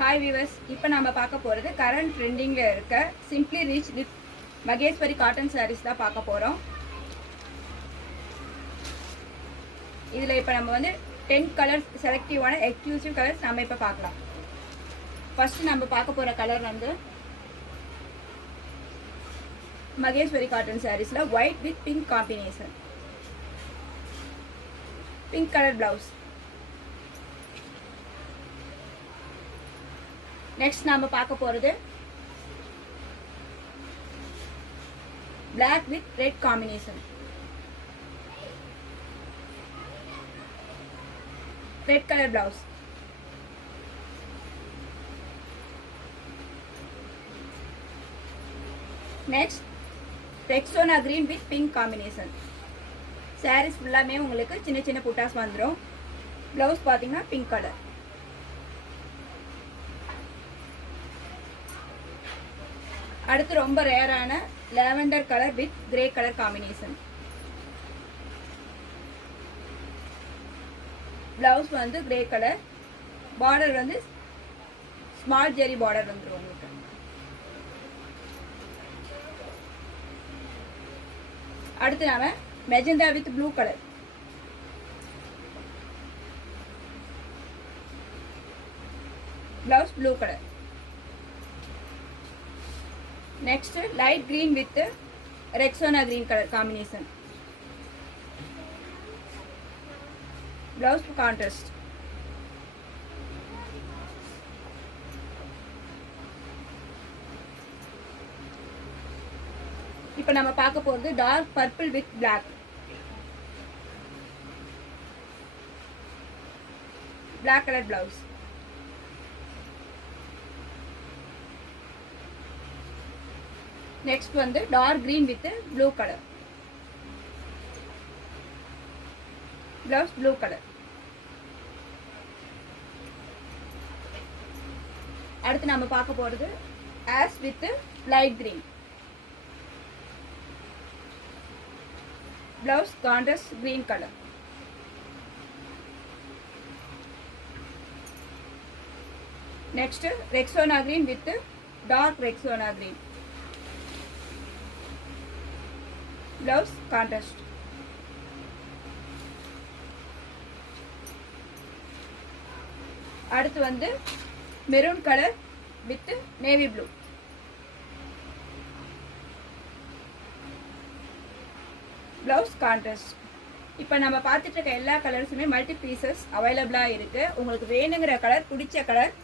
Hi viewers, இப்போ நம்ம பார்க்க போகிறது கரண்ட் ட்ரெண்டிங்கில் இருக்க simply rich with Maheshwari cotton saris தான் பார்க்க போகிறோம். இதில் இப்போ நம்ம வந்து 10 கலர்ஸ் செலக்டிவான எக்ஸ்க்ளூசிவ் கலர்ஸ் நம்ம இப்போ பார்க்கலாம். ஃபஸ்ட்டு நம்ம பார்க்க போகிற கலர் வந்து மகேஸ்வரி காட்டன் சாரீஸில் white with pink combination, pink colour blouse. Next நாம பார்க்க போகிறது black with red combination, red color blouse. Next Rexona green with pink combination. sarees ஃபுல்லாமே உங்களுக்கு சின்ன சின்ன புட்டாஸ் வந்துரும். blouse பாத்தீங்கன்னா pink color. அடுத்து ரொம்ப ரேரான lavender colour with grey colour combination. Blouse வந்து கிரே கலர், பார்டர் வந்து ஸ்மால் ஜெரி பார்டர் வந்துடும் உங்களுக்கு. அடுத்து நாம magenta with blue colour, blouse blue colour. Next light green with Rexona green color combination, blouse contrast. இப்போ நம்ம பார்க்க போறது dark purple with black, black color blouse. Next வந்து dark green with blue colour, blouse blue colour. அடுத்து நம்ம பார்க்க போறது ash with light green, blouse contrast green colour. Next Rexona green with dark Rexona green, blouse contrast. அடுத்து வந்து maroon colour with navy blue, blouse contrast. இப்போ நம்ம பார்த்துட்டு இருக்க எல்லா கலர்ஸுமே மல்டி பீசஸ் அவைலபிளாக இருக்குது. உங்களுக்கு வேணுங்கிற கலர், பிடிச்ச கலர்